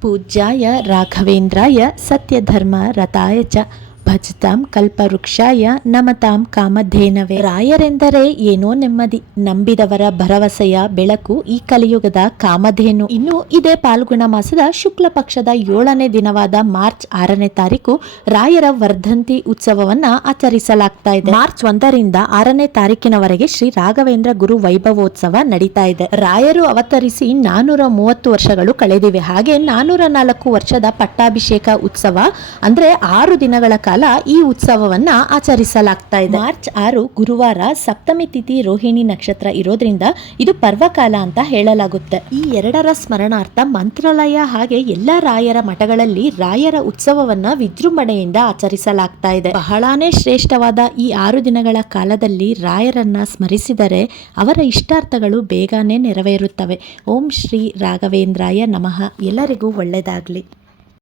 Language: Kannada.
ಪೂಜ್ಯಾಯ ರಾಘವೇಂದ್ರಾಯ ಸತ್ಯಧರ್ಮ ರಥಾಯ ಚ ಭಜತಾಂ ಕಲ್ಪವೃಕ್ಷಾಯ ನಮತಾಂ ಕಾಮಧೇನವೇ. ರಾಯರೆಂದರೆ ಏನೋ ನೆಮ್ಮದಿ, ನಂಬಿದವರ ಭರವಸೆಯ ಬೆಳಕು, ಈ ಕಲಿಯುಗದ ಕಾಮಧೇನು. ಇನ್ನು ಇದೇ ಪಾಲ್ಗುಣ ಮಾಸದ ಶುಕ್ಲ ಪಕ್ಷದ 7ನೇ ದಿನವಾದ ಮಾರ್ಚ್ 6ನೇ ತಾರೀಕು ರಾಯರ ವರ್ಧಂತಿ ಉತ್ಸವವನ್ನ ಆಚರಿಸಲಾಗ್ತಾ ಇದೆ. ಮಾರ್ಚ್ 1ರಿಂದ 6ನೇ ತಾರೀಕಿನವರೆಗೆ ಶ್ರೀ ರಾಘವೇಂದ್ರ ಗುರು ವೈಭವೋತ್ಸವ ನಡೀತಾ ಇದೆ. ರಾಯರು ಅವತರಿಸಿ 430 ವರ್ಷಗಳು ಕಳೆದಿವೆ. ಹಾಗೆ 404 ವರ್ಷದ ಪಟ್ಟಾಭಿಷೇಕ ಉತ್ಸವ ಅಂದ್ರೆ 6 ದಿನಗಳ ಕಾಲ ಈ ಉತ್ಸವವನ್ನ ಆಚರಿಸಲಾಗ್ತಾ ಇದೆ. ಮಾರ್ಚ್ 6 ಗುರುವಾರ ಸಪ್ತಮಿ ತಿಥಿ ರೋಹಿಣಿ ನಕ್ಷತ್ರ ಇರೋದ್ರಿಂದ ಇದು ಪರ್ವಕಾಲ ಅಂತ ಹೇಳಲಾಗುತ್ತೆ. ಈ ಎರಡರ ಸ್ಮರಣಾರ್ಥ ಮಂತ್ರಾಲಯ ಹಾಗೆ ಎಲ್ಲ ರಾಯರ ಮಠಗಳಲ್ಲಿ ರಾಯರ ಉತ್ಸವವನ್ನ ವಿಜೃಂಭಣೆಯಿಂದ ಆಚರಿಸಲಾಗ್ತಾ ಇದೆ. ಬಹಳಾನೇ ಶ್ರೇಷ್ಠವಾದ ಈ 6 ದಿನಗಳ ಕಾಲದಲ್ಲಿ ರಾಯರನ್ನ ಸ್ಮರಿಸಿದರೆ ಅವರ ಇಷ್ಟಾರ್ಥಗಳು ಬೇಗನೆ ನೆರವೇರುತ್ತವೆ. ಓಂ ಶ್ರೀ ರಾಘವೇಂದ್ರಾಯ ನಮಃ. ಎಲ್ಲರಿಗೂ ಒಳ್ಳೆಯದಾಗಲಿ.